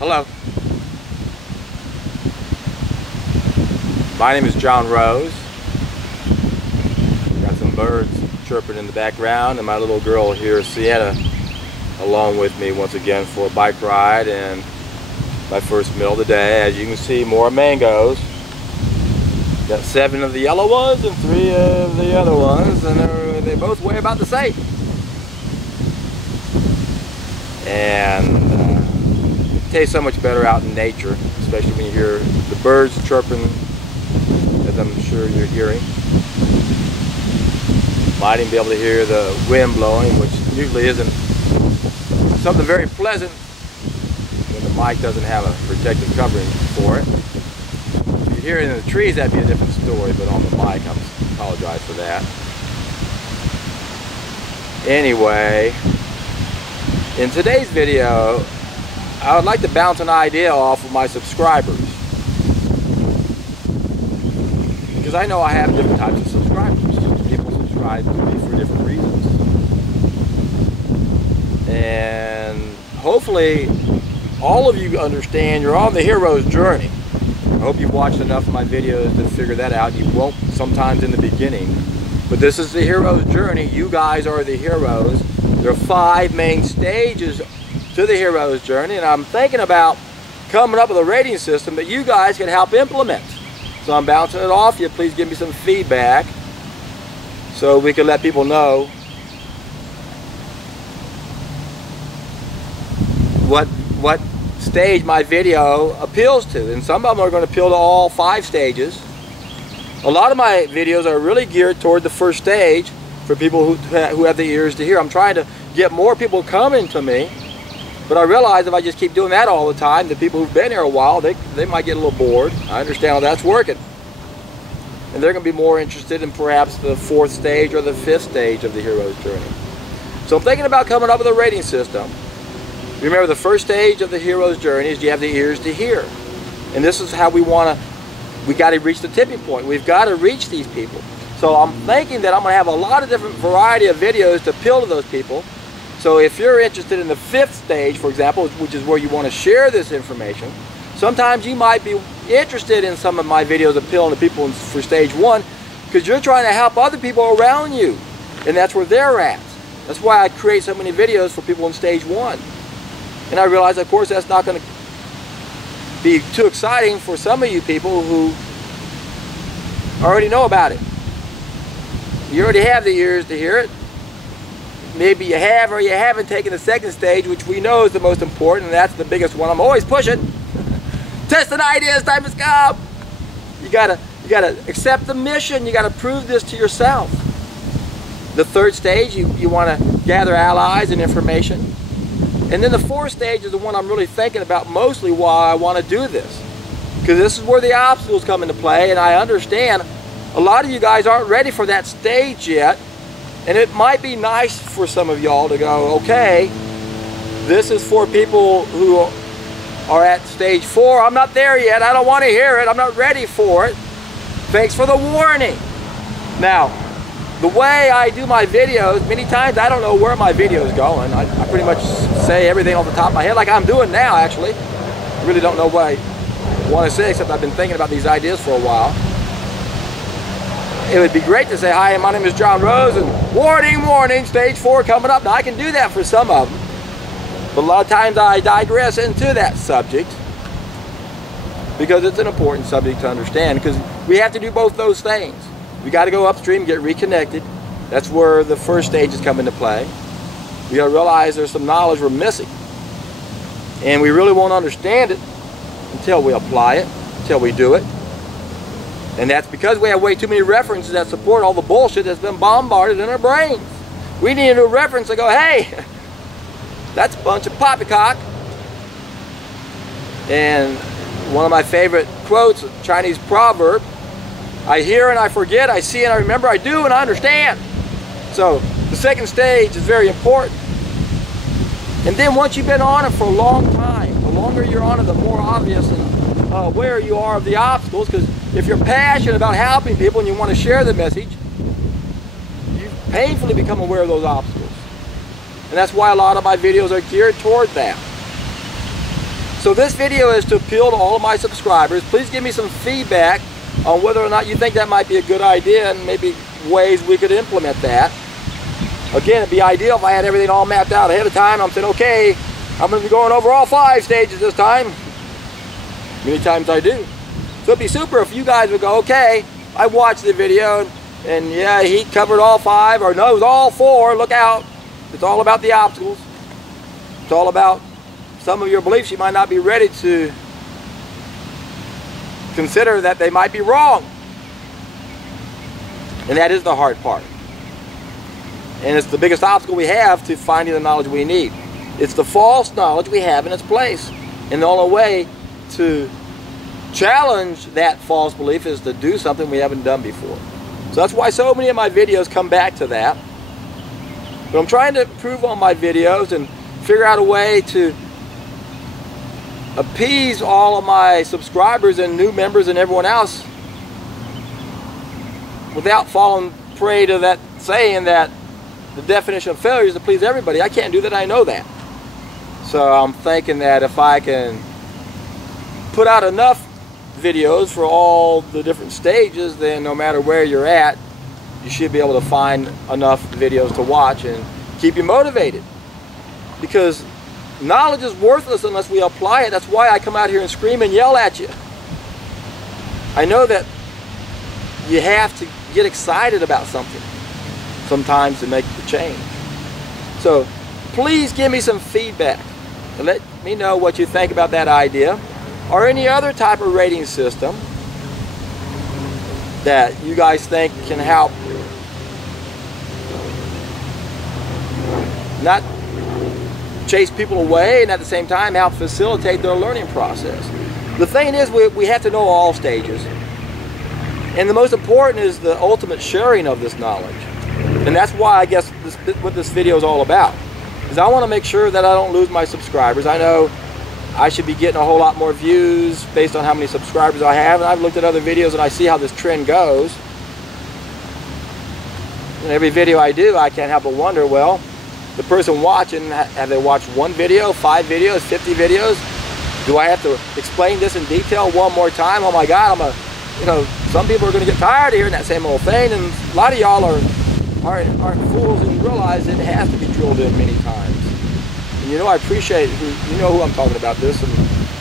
Hello. My name is John Rose. Got some birds chirping in the background, and my little girl here, Sienna, along with me once again for a bike ride and my first meal of the day. As you can see, more mangoes. Got 7 of the yellow ones and 3 of the other ones, and they both weigh about the same. And it tastes so much better out in nature, especially when you hear the birds chirping, as I'm sure you're hearing. Might even be able to hear the wind blowing, which usually isn't something very pleasant when the mic doesn't have a protective covering for it. If you hear it in the trees, that'd be a different story, but on the mic, I apologize for that. Anyway, in today's video, I would like to bounce an idea off of my subscribers, because I know I have different types of subscribers. People subscribe to me for different reasons, and hopefully all of you understand you're on the hero's journey. I hope you've watched enough of my videos to figure that out. You won't sometimes in the beginning, but this is the hero's journey. You guys are the heroes. There are 5 main stages to the hero's journey, and I'm thinking about coming up with a rating system that you guys can help implement. So I'm bouncing it off you. Please give me some feedback so we can let people know what stage my video appeals to. And some of them are going to appeal to all 5 stages. A lot of my videos are really geared toward the first stage for people who have the ears to hear. I'm trying to get more people coming to me, but I realize if I just keep doing that all the time, the people who've been here a while, they might get a little bored. I understand how that's working. And they're going to be more interested in perhaps the 4th stage or the 5th stage of the hero's journey. So I'm thinking about coming up with a rating system. Remember, the first stage of the hero's journey is you have the ears to hear. And this is how we got to reach the tipping point. We've got to reach these people. So I'm thinking that I'm going to have a lot of different variety of videos to appeal to those people. So if you're interested in the 5th stage, for example, which is where you want to share this information, sometimes you might be interested in some of my videos appealing to people for stage 1 because you're trying to help other people around you, and that's where they're at. That's why I create so many videos for people in stage 1. And I realize, of course, that's not going to be too exciting for some of you people who already know about it. You already have the ears to hear it. Maybe you have or you haven't taken the 2nd stage, which we know is the most important, and that's the biggest one I'm always pushing. Testing ideas, time has come. You gotta accept the mission. You gotta prove this to yourself. The 3rd stage, you want to gather allies and information. And then the 4th stage is the one I'm really thinking about mostly why I want to do this. Because this is where the obstacles come into play, and I understand a lot of you guys aren't ready for that stage yet. And it might be nice for some of y'all to go, okay, this is for people who are at stage 4. I'm not there yet. I don't want to hear it. I'm not ready for it. Thanks for the warning. Now, the way I do my videos, many times I don't know where my video is going. I pretty much say everything off the top of my head, like I'm doing now, actually. I really don't know what I want to say, except I've been thinking about these ideas for a while. It would be great to say, hi, my name is John Rose, and warning, warning, stage 4 coming up. Now, I can do that for some of them, but a lot of times I digress into that subject because it's an important subject to understand, because we have to do both those things. We got to go upstream, get reconnected. That's where the 1st stages come into play. We got to realize there's some knowledge we're missing, and we really won't understand it until we apply it, until we do it. And that's because we have way too many references that support all the bullshit that's been bombarded in our brains. We need a new reference to go, hey, that's a bunch of poppycock. And one of my favorite quotes, a Chinese proverb, I hear and I forget, I see and I remember, I do and I understand. So the 2nd stage is very important. And then once you've been on it for a long time, the longer you're on it, the more obvious and aware you are of the obstacles, because if you're passionate about helping people and you want to share the message, you painfully become aware of those obstacles. And that's why a lot of my videos are geared toward that. So this video is to appeal to all of my subscribers. Please give me some feedback on whether or not you think that might be a good idea and maybe ways we could implement that. Again, it'd be ideal if I had everything all mapped out ahead of time. I'm saying, okay, I'm going to be going over all 5 stages this time. Many times I do. So it'd be super if you guys would go, okay, I watched the video and yeah, he covered all 5 or knows all 4. Look out. It's all about the obstacles. It's all about some of your beliefs you might not be ready to consider that they might be wrong. And that is the hard part. And it's the biggest obstacle we have to finding the knowledge we need. It's the false knowledge we have in its place. And the only way to challenge that false belief is to do something we haven't done before. So that's why so many of my videos come back to that. But I'm trying to improve on my videos and figure out a way to appease all of my subscribers and new members and everyone else without falling prey to that saying that the definition of failure is to please everybody. I can't do that, I know that. So I'm thinking that if I can put out enough videos for all the different stages, then no matter where you're at, you should be able to find enough videos to watch and keep you motivated. Because knowledge is worthless unless we apply it. That's why I come out here and scream and yell at you. I know that you have to get excited about something sometimes to make the change. So please give me some feedback and let me know what you think about that idea or any other type of rating system that you guys think can help not chase people away and at the same time help facilitate their learning process. The thing is, we have to know all stages. And the most important is the ultimate sharing of this knowledge. And that's why I guess what this video is all about. Is I want to make sure that I don't lose my subscribers. I know I should be getting a whole lot more views based on how many subscribers I have. And I've looked at other videos and I see how this trend goes. And every video I do, I can't help but wonder, well, the person watching, have they watched 1 video, 5 videos, 50 videos? Do I have to explain this in detail one more time? Oh my God, some people are going to get tired of hearing that same old thing, and a lot of y'all aren't fools and realize it has to be drilled in many times. And I appreciate who I'm talking about. There's some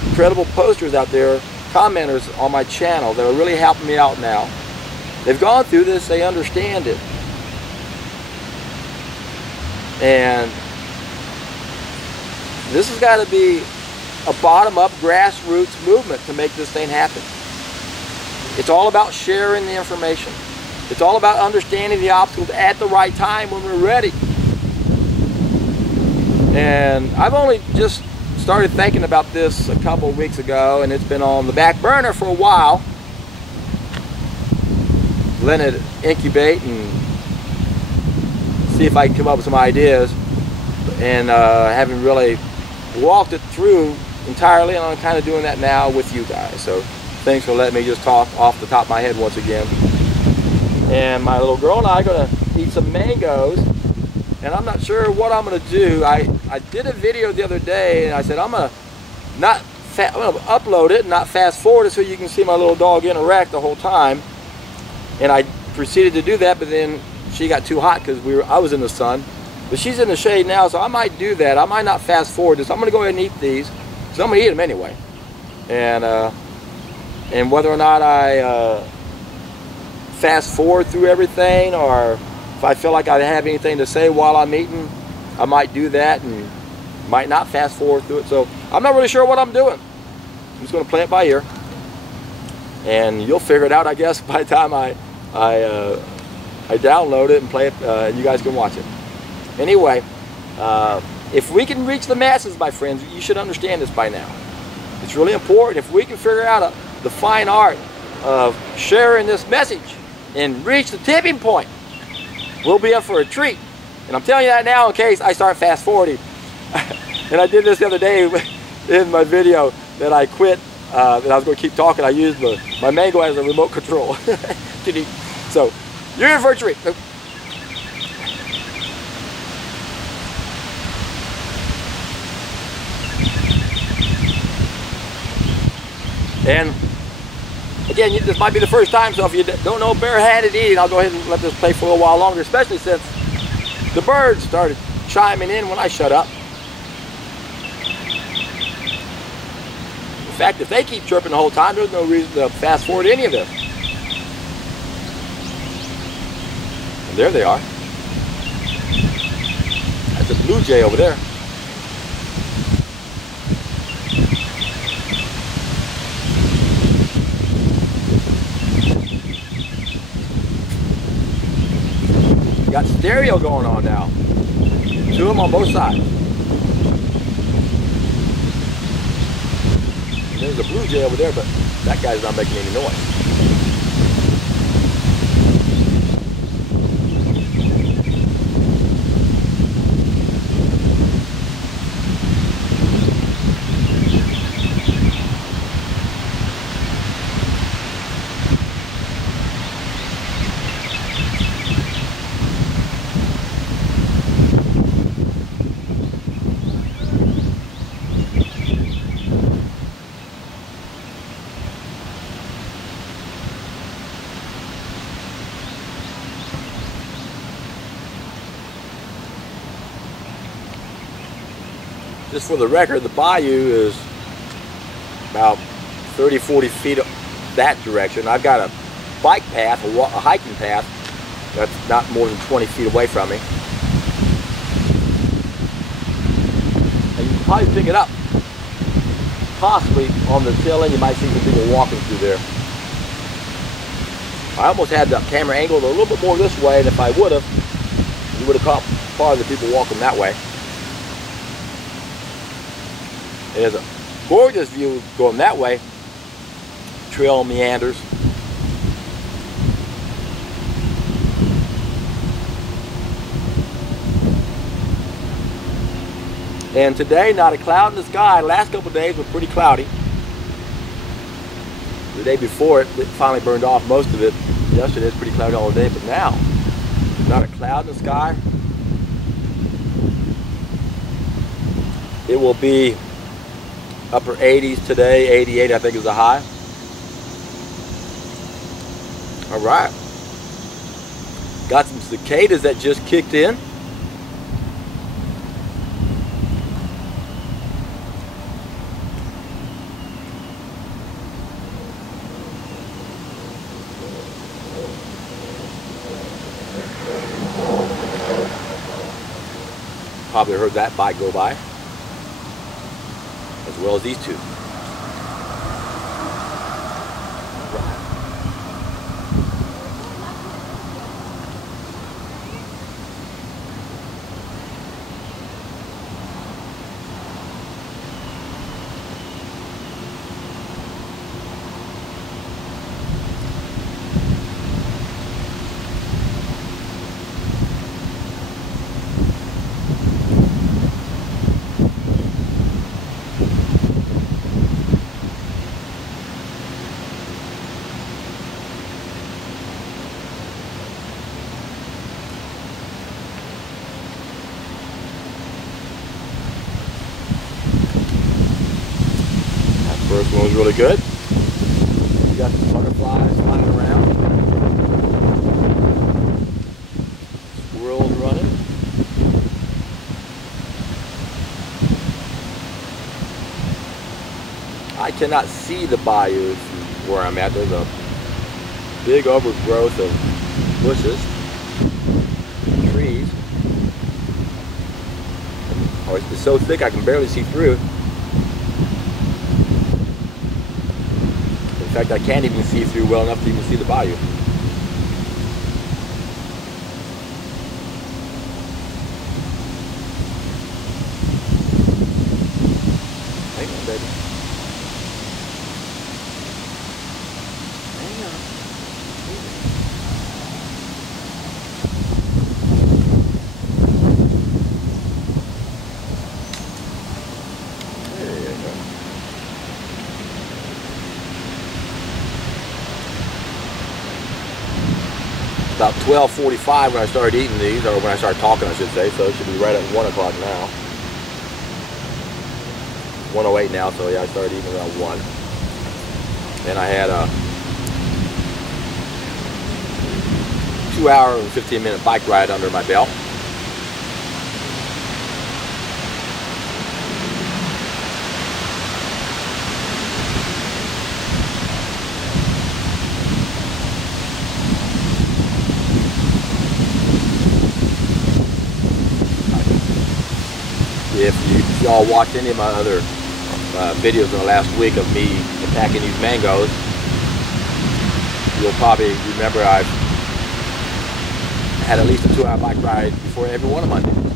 incredible posters out there, commenters on my channel that are really helping me out now. They've gone through this, they understand it. And this has got to be a bottom-up grassroots movement to make this thing happen. It's all about sharing the information. It's all about understanding the obstacles at the right time when we're ready. And I've only just started thinking about this a couple of weeks ago, and it's been on the back burner for a while. Letting it incubate and see if I can come up with some ideas, and haven't really walked it through entirely, and I'm kind of doing that now with you guys. So thanks for letting me just talk off the top of my head once again. And my little girl and I are going to eat some mangoes, and I'm not sure what I'm going to do. I did a video the other day, and I said I'm going to upload it and not fast forward it so you can see my little dog interact the whole time. And I proceeded to do that, but then she got too hot because I was in the sun. But she's in the shade now, so I might do that. I might not fast forward this. I'm going to go ahead and eat these, because I'm going to eat them anyway. And whether or not I fast forward through everything, or if I feel like I have anything to say while I'm eating, I might do that and might not fast forward through it. So I'm not really sure what I'm doing. I'm just going to play it by ear. And you'll figure it out, I guess, by the time I download it and play it, and you guys can watch it. Anyway, if we can reach the masses, my friends, you should understand this by now. It's really important. If we can figure out the fine art of sharing this message and reach the tipping point, we'll be in for a treat. And I'm telling you that now in case I start fast forwarding. And I did this the other day in my video that I quit, that I was going to keep talking. I used my mango as a remote control. So, you're in for a treat. And again, this might be the first time, so if you don't know barehanded eating, I'll go ahead and let this play for a little while longer, especially since the birds started chiming in when I shut up. In fact, if they keep chirping the whole time, there's no reason to fast forward any of this. And there they are. That's a blue jay over there. Got stereo going on now. Two of them on both sides. And there's a blue jay over there, but that guy's not making any noise. Just for the record, the bayou is about 30-40 feet that direction. I've got a bike path, a hiking path, that's not more than 20 feet away from me. And you can probably pick it up. Possibly on the tail end, you might see some people walking through there. I almost had the camera angled a little bit more this way, and if I would have, you would have caught part of the people walking that way. It is a gorgeous view going that way. Trail meanders. And today, not a cloud in the sky. The last couple of days were pretty cloudy. The day before, it finally burned off most of it. Yesterday, it was pretty cloudy all day, but now, not a cloud in the sky. It will be upper 80s today, 88 I think is the high. All right. Got some cicadas that just kicked in. Probably heard that bike go by, as well as these two. First one was really good. You got some butterflies flying around. Squirrels running. I cannot see the bayou from where I'm at. There's a big overgrowth of bushes, trees. Oh, it's so thick I can barely see through. In fact, I can't even see through well enough to even see the bayou. Hang on, baby. Hang on. There you go. About 12:45 when I started eating these, or when I started talking I should say, so it should be right at 1 o'clock now. 1:08 now, so yeah, I started eating around 1. and I had a 2-hour and 15-minute bike ride under my belt. If y'all watched any of my other videos in the last week of me attacking these mangoes, you'll probably remember I've had at least a 2-hour bike ride before every one of my videos.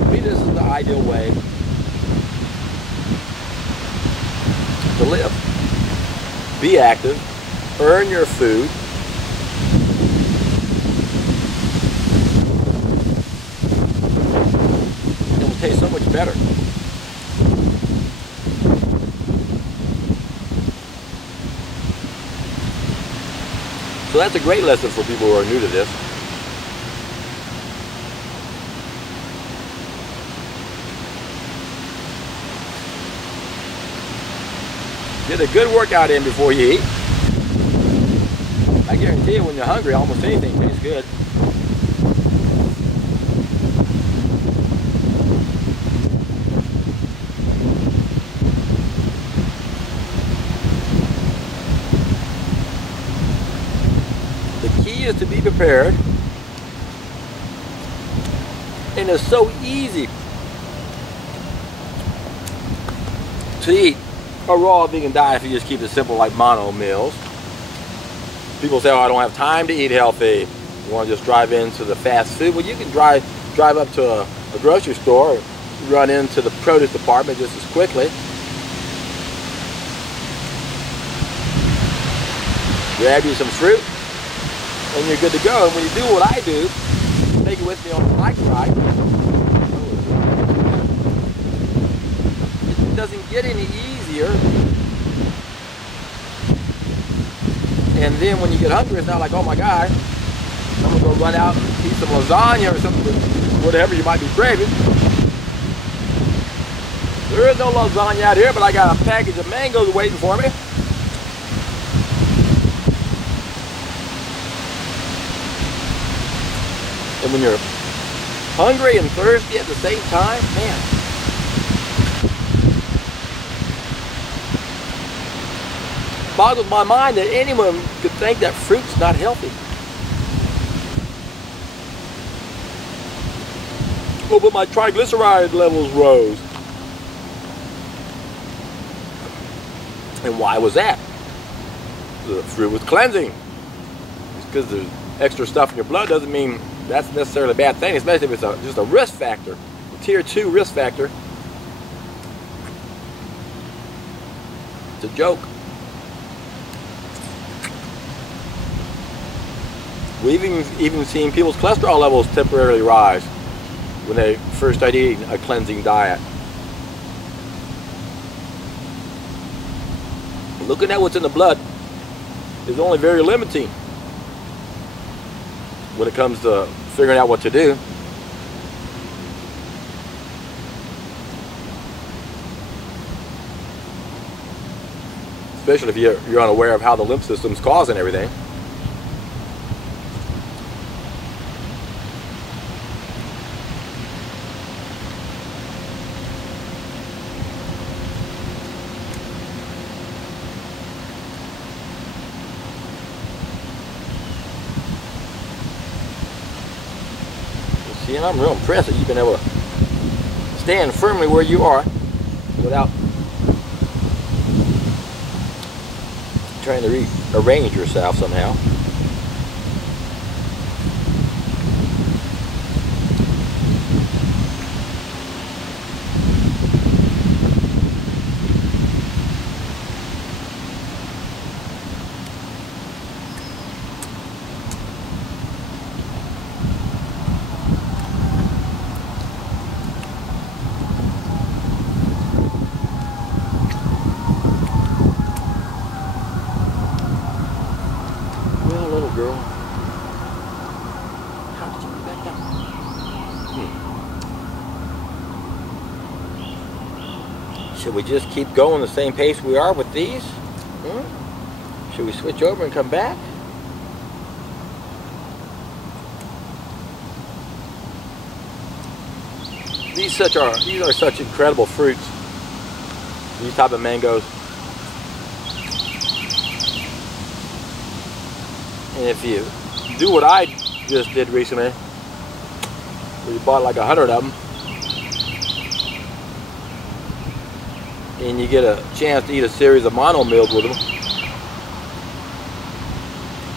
To me, this is the ideal way to live. Be active, earn your food, taste so much better. So that's a great lesson for people who are new to this. Get a good workout in before you eat. I guarantee you, when you're hungry, almost anything tastes good. Is to be prepared, and it's so easy to eat a raw vegan diet if you just keep it simple, like mono meals. People say, oh, I don't have time to eat healthy, you want to just drive into the fast food. Well, you can drive up to a grocery store, run into the produce department just as quickly, grab you some fruit, and you're good to go. And when you do what I do, take it with me on a bike ride, it doesn't get any easier. And then when you get hungry, it's not like, oh my God, I'm gonna go run out and eat some lasagna or something, whatever you might be craving. There is no lasagna out here, but I got a package of mangoes waiting for me. And when you're hungry and thirsty at the same time, man, it boggles my mind that anyone could think that fruit's not healthy. Oh, but my triglyceride levels rose. And why was that? The fruit was cleansing. Just because there's extra stuff in your blood doesn't mean that's necessarily a bad thing, especially if it's just a risk factor, a tier 2 risk factor. It's a joke. We've even seen people's cholesterol levels temporarily rise when they first start eating a cleansing diet. Looking at what's in the blood is only very limiting when it comes to figuring out what to do. Especially if you're unaware of how the lymph system's causing everything. See, and I'm real impressed that you've been able to stand firmly where you are without trying to rearrange yourself somehow. Should we just keep going the same pace we are with these? Should we switch over and come back? These are such incredible fruits. These type of mangoes. And if you do what I just did recently, we bought like 100 of them, and you get a chance to eat a series of mono meals with them,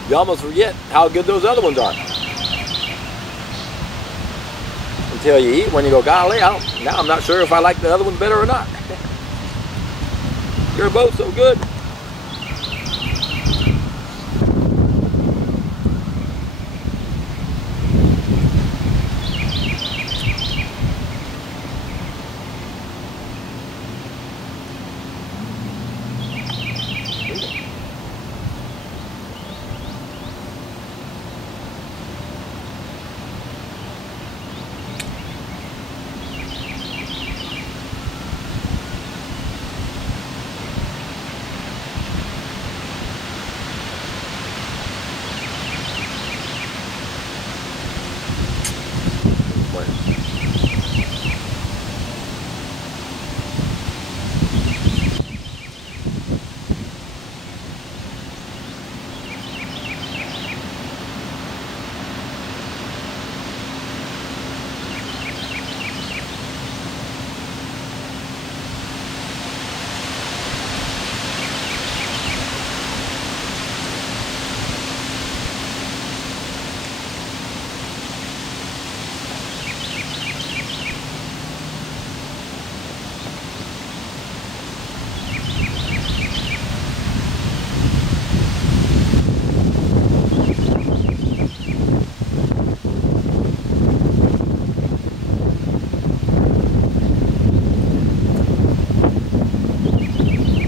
you almost forget how good those other ones are. Until you eat one, you go, golly, now I'm not sure if I like the other ones better or not. They're both so good.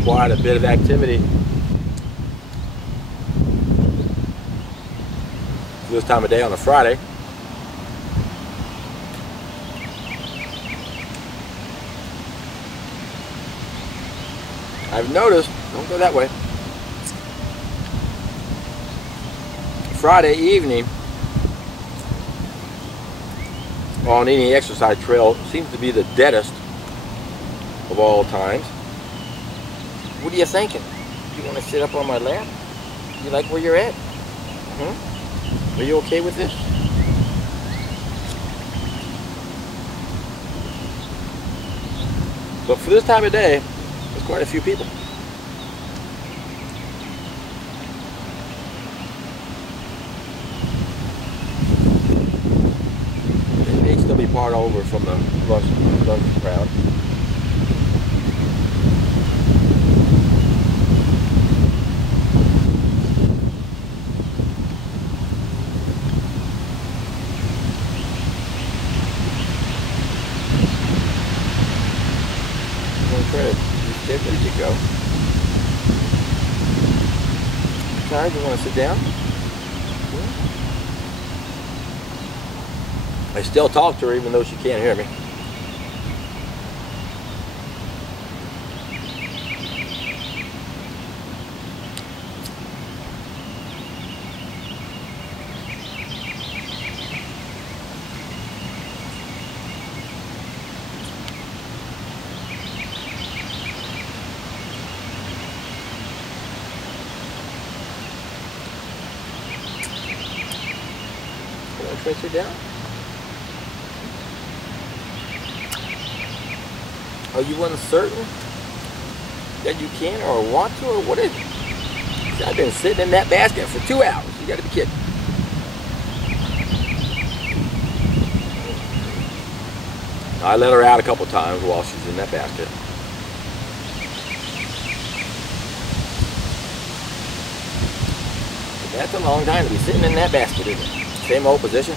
Quite a bit of activity this time of day on a Friday. I've noticed, don't go that way, Friday evening on any exercise trail seems to be the deadest of all times. What are you thinking? You want to sit up on my lap? You like where you're at? Are you okay with this? But for this time of day, there's quite a few people. They may still be part over from the lunch crowd. There you go. Tired? You want to sit down? I still talk to her even though she can't hear me. Trace her down. Are you uncertain that you can or want to, or what is it? See, I've been sitting in that basket for 2 hours. You gotta be kidding. I let her out a couple times while she's in that basket. But that's a long time to be sitting in that basket, isn't it? Same old position.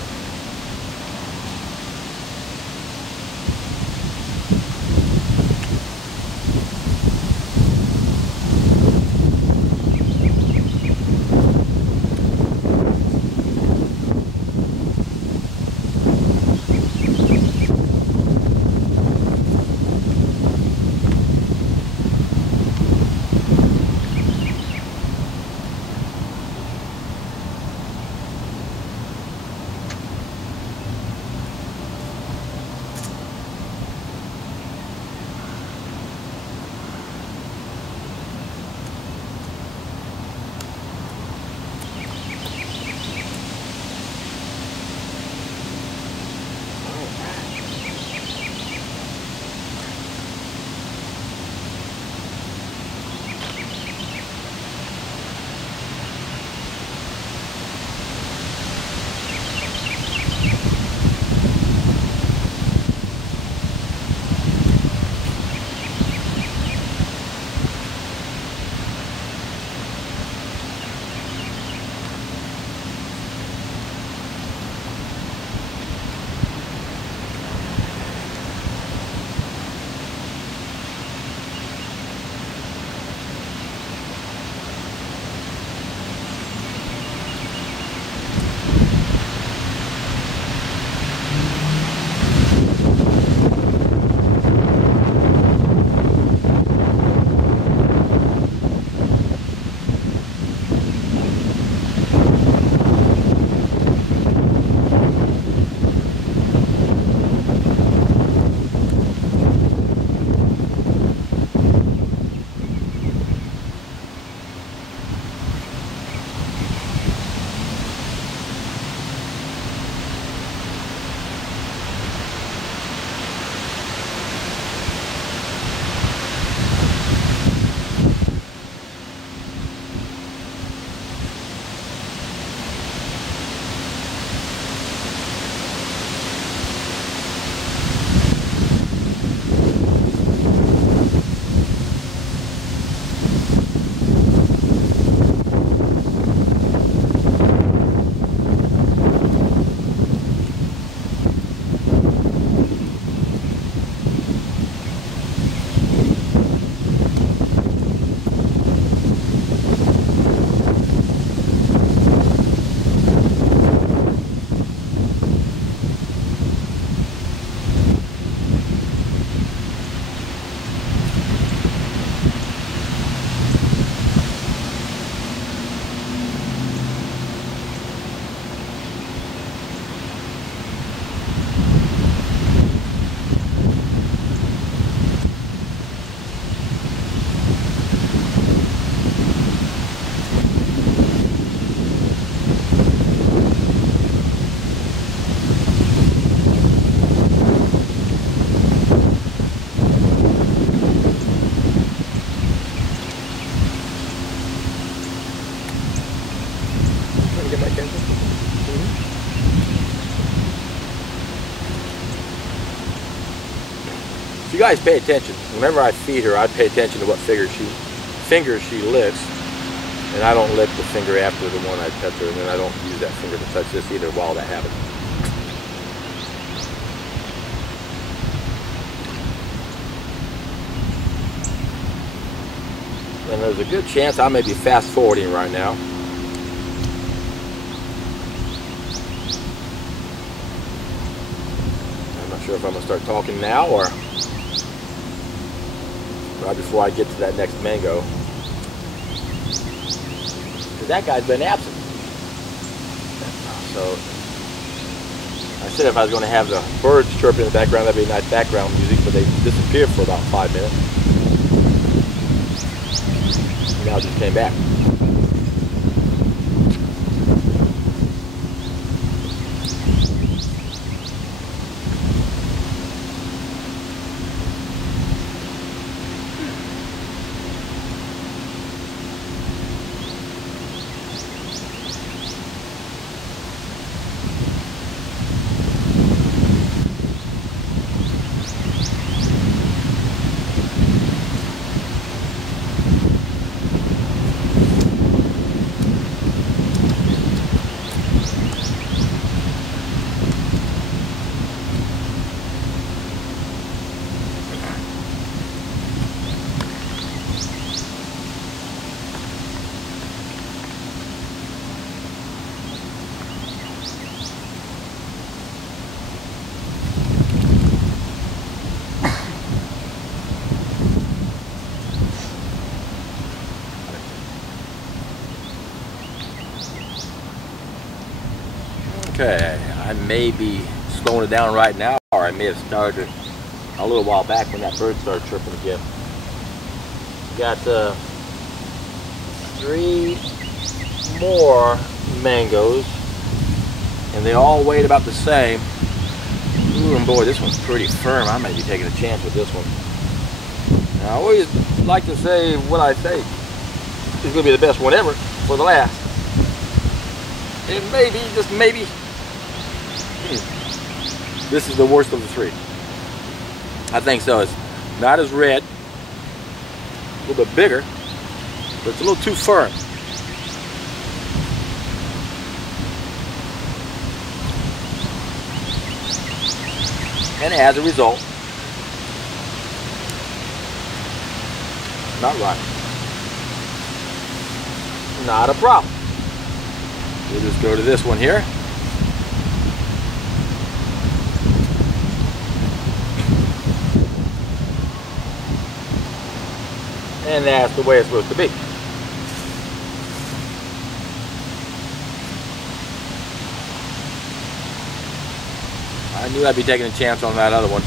you guys pay attention, whenever I feed her, I pay attention to what fingers she licks, and I don't lick the finger after the one I pet her, and then I don't use that finger to touch this either while that happens. And there's a good chance I may be fast forwarding right now. I'm not sure if I'm going to start talking now or right before I get to that next mango. Because that guy's been absent. So I said if I was going to have the birds chirping in the background, that'd be nice background music, but they disappeared for about 5 minutes. Now just came back. Okay, I may be slowing it down right now, or I may have started a little while back when that bird started chirping again. Got 3 more mangoes, and they all weighed about the same. Ooh, and boy, this one's pretty firm. I may be taking a chance with this one. Now, I always like to say what I say. It's going to be the best one ever for the last. And maybe, just maybe, this is the worst of the 3. I think so. It's not as red, a little bit bigger, but it's a little too firm. And as a result, not right. Not a problem. We'll just go to this one here. And that's the way it's supposed to be. I knew I'd be taking a chance on that other one.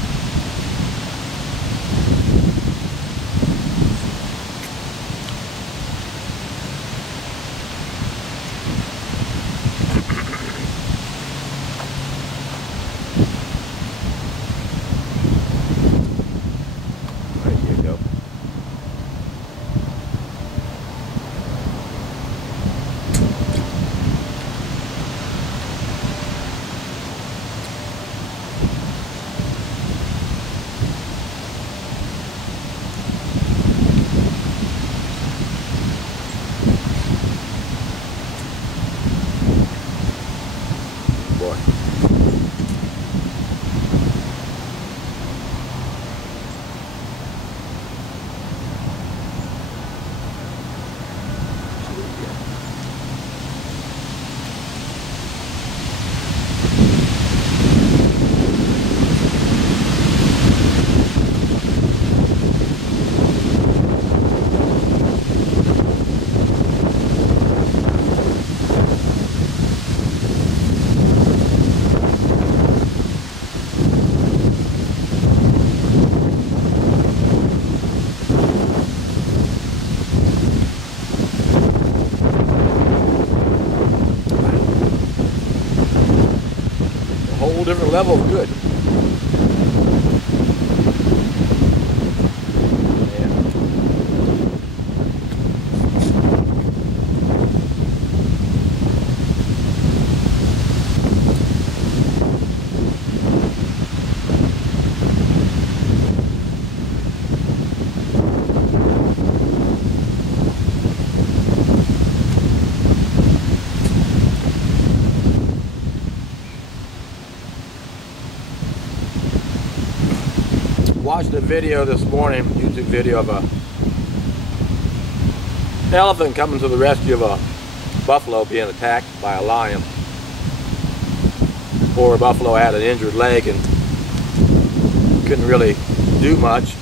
Different level of good. watched a video this morning, YouTube video of a elephant coming to the rescue of a buffalo being attacked by a lion. Poor buffalo had an injured leg and couldn't really do much,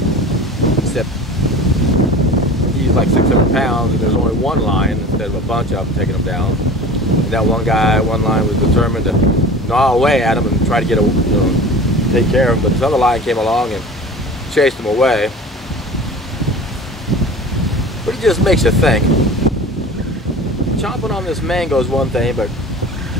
except he's like 600 pounds and there's only one lion instead of a bunch of them taking him down. And that one lion was determined to gnaw away at him and try to get take care of him, but this other lion came along and chased him away. But it just makes you think. Chomping on this mango is one thing, but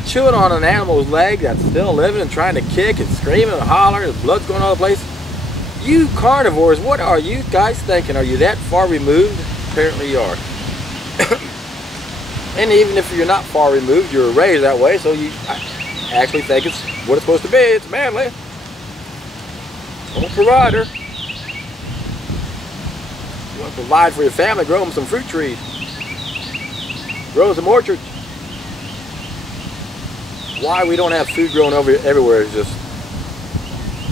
chewing on an animal's leg that's still living and trying to kick and screaming and holler, his blood's going all over the place. You carnivores, what are you guys thinking? Are you that far removed? Apparently you are. And even if you're not far removed, you're raised that way, so you actually think it's what it's supposed to be. It's manly. I'm a provider. You want to provide for your family, grow them some fruit trees. Grow some orchards. Why we don't have food growing everywhere is just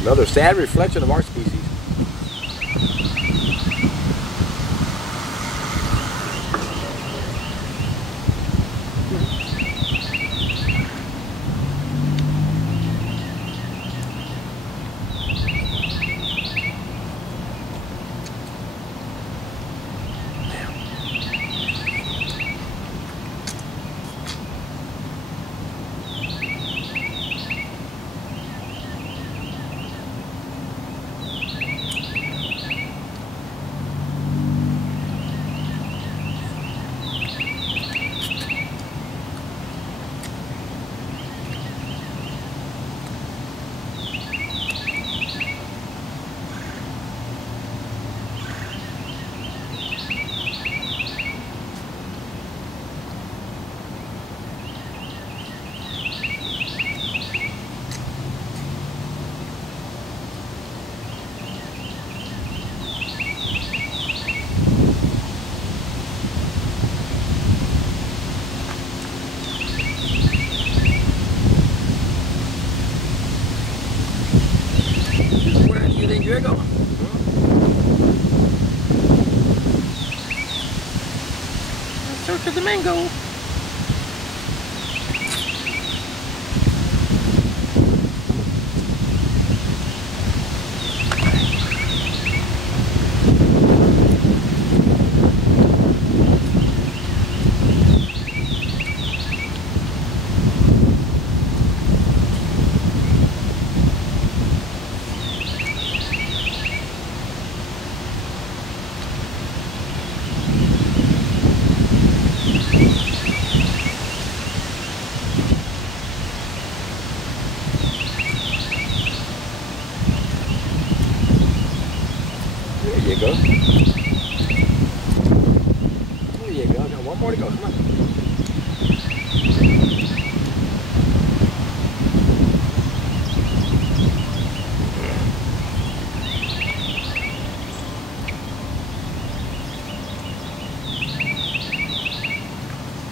another sad reflection of our species. You're going. Search of the mango. There you go. There you go. Got one more to go. Come on.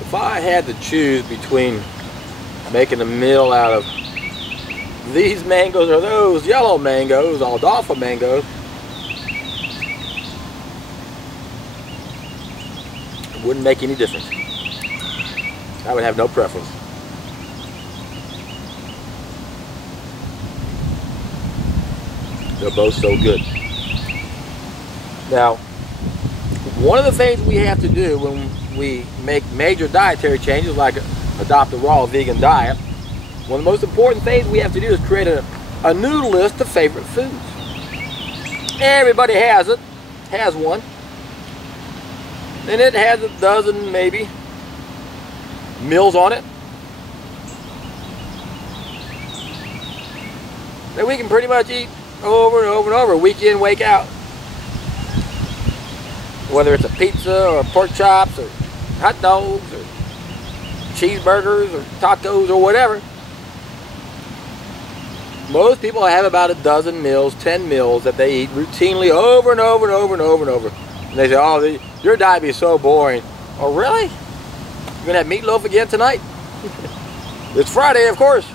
If I had to choose between making a meal out of these mangoes or those yellow mangoes, alfalfa mangoes, it wouldn't make any difference. I would have no preference. They're both so good. Now, one of the things we have to do when we make major dietary changes, like adopt a raw vegan diet, one of the most important things we have to do is create a new list of favorite foods. Everybody has it, has one. And it has a dozen, maybe, meals on it that we can pretty much eat over and over and over, week in, week out. Whether it's a pizza or pork chops or hot dogs or cheeseburgers or tacos or whatever. Most people have about a dozen meals, 10 meals that they eat routinely over and over and over and over and over. And they say, oh, your diet be so boring. Oh, really? You're going to have meatloaf again tonight? It's Friday, of course.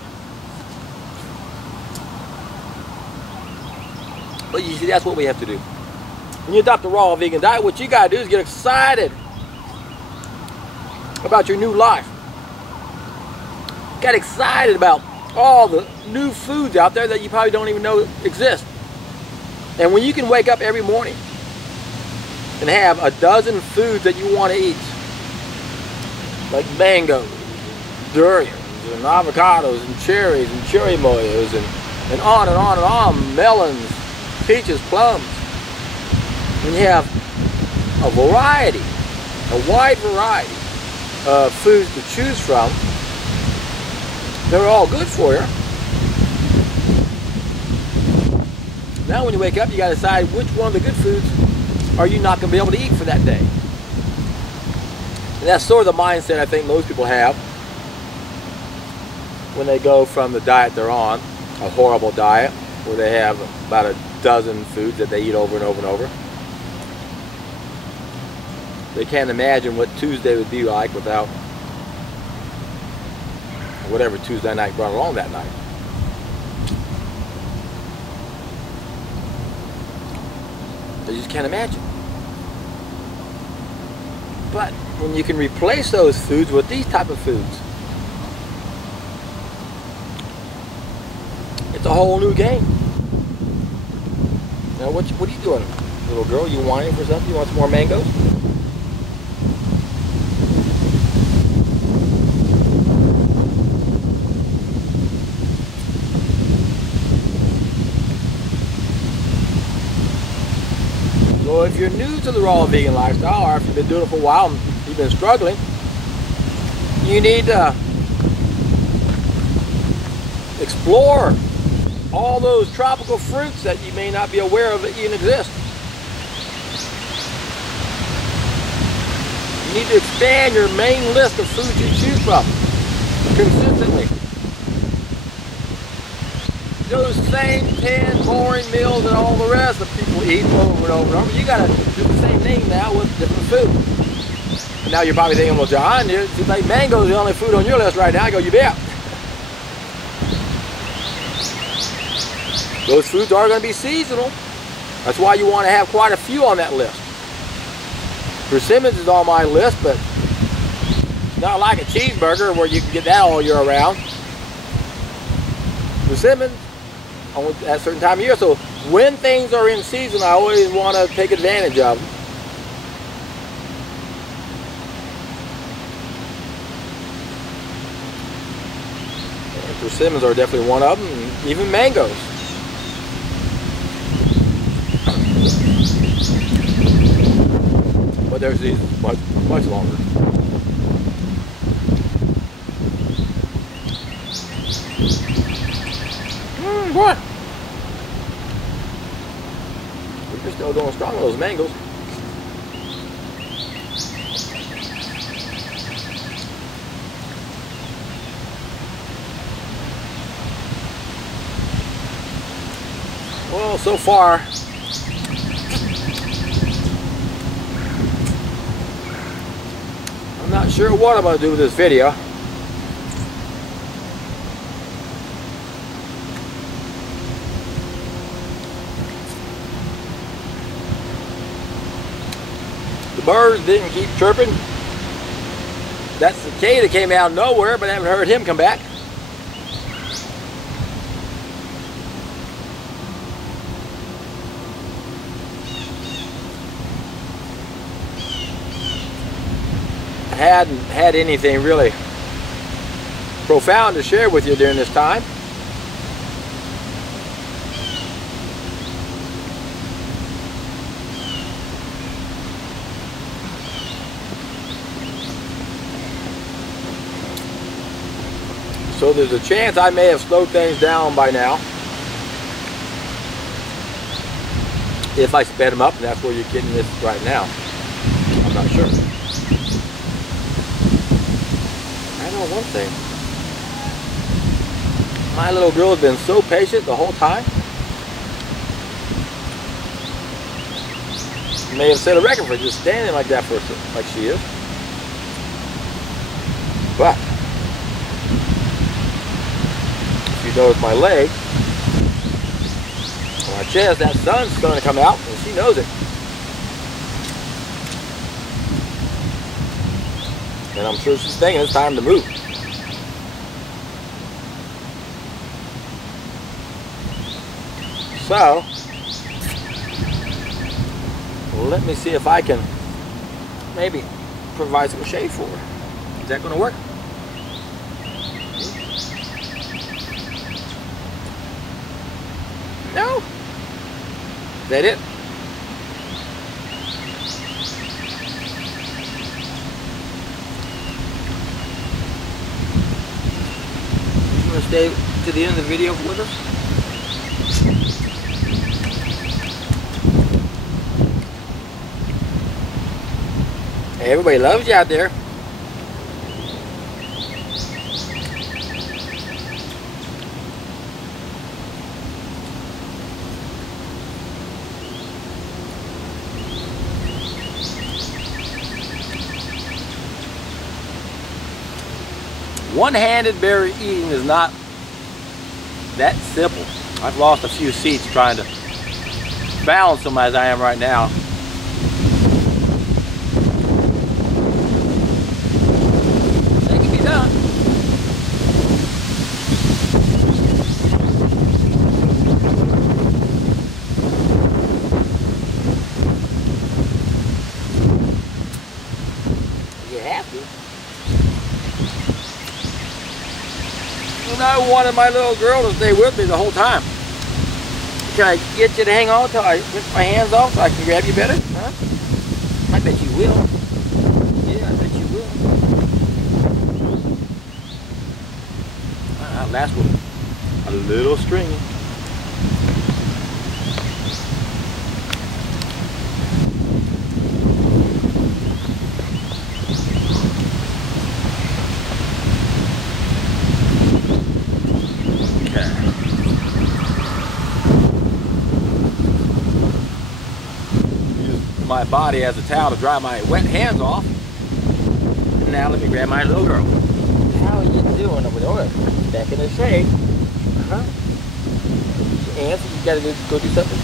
But you see, that's what we have to do. When you adopt a raw vegan diet, what you gotta do is get excited about your new life. Get excited about all the new foods out there that you probably don't even know exist. And when you can wake up every morning and have a dozen foods that you want to eat, like mangoes, durians, and avocados, and cherries, and cherry moyos, and on and on and on, melons, peaches, plums. And you have a variety, a wide variety of foods to choose from. They're all good for you. Now when you wake up, you got to decide which one of the good foods are you not going to be able to eat for that day. And that's sort of the mindset I think most people have when they go from the diet they're on, a horrible diet, where they have about a dozen foods that they eat over and over and over. They can't imagine what Tuesday would be like without whatever Tuesday night brought along that night. They just can't imagine. But when you can replace those foods with these type of foods, it's a whole new game. Now what are you doing, little girl? You whining for something? You want some more mangoes? So if you're new to the raw vegan lifestyle, or if you've been doing it for a while and you've been struggling, you need to explore all those tropical fruits that you may not be aware of that even exist. You need to expand your main list of foods you choose from consistently. Those same 10 boring meals and all the rest that people eat over and over and over. You got to do the same thing now with different food. And now you're probably thinking, well, John, it seems like mango is the only food on your list right now. I go, you bet. Those foods are going to be seasonal. That's why you want to have quite a few on that list. Persimmons is on my list, but it's not like a cheeseburger where you can get that all year round. Persimmons at a certain time of year. So when things are in season, I always want to take advantage of them. And persimmons are definitely one of them, and even mangoes. But there's these much longer. What? We're still going strong with those mangoes. Well, so far, I'm not sure what I'm going to do with this video. The birds didn't keep chirping. That cicada came out of nowhere, but I haven't heard him come back. I hadn't had anything really profound to share with you during this time. So there's a chance I may have slowed things down by now. If I sped them up, and that's where you're getting this right now. I'm not sure. I know one thing. My little girl has been so patient the whole time. May have set a record for just standing like that like she is. But if you notice my leg, when our chest, that sun's starting to come out, and she knows it. And I'm sure she's thinking it's time to move. So, let me see if I can maybe provide some shade for her. Is that going to work? No? Is that it? You want to stay to the end of the video with us? Everybody loves you out there. One-handed berry eating is not that simple. I've lost a few seats trying to balance them as I am right now. They can be done. You have to. And I wanted my little girl to stay with me the whole time. Can I get you to hang on till I rinse my hands off so I can grab you better? Huh? I bet you will. Yeah, I bet you will. That last one, a little stringy. My body as a towel to dry my wet hands off. And now let me grab my little girl. How are you doing over there? Back in the shade. Ants, you gotta go do something.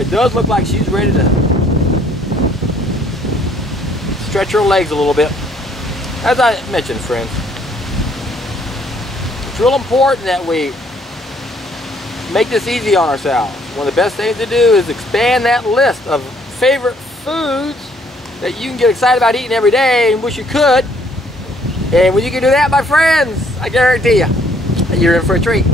It does look like she's ready to stretch her legs a little bit. As I mentioned, friends, it's real important that we make this easy on ourselves. One of the best things to do is expand that list of favorite foods that you can get excited about eating every day and wish you could. And when you can do that, my friends, I guarantee you, you're in for a treat.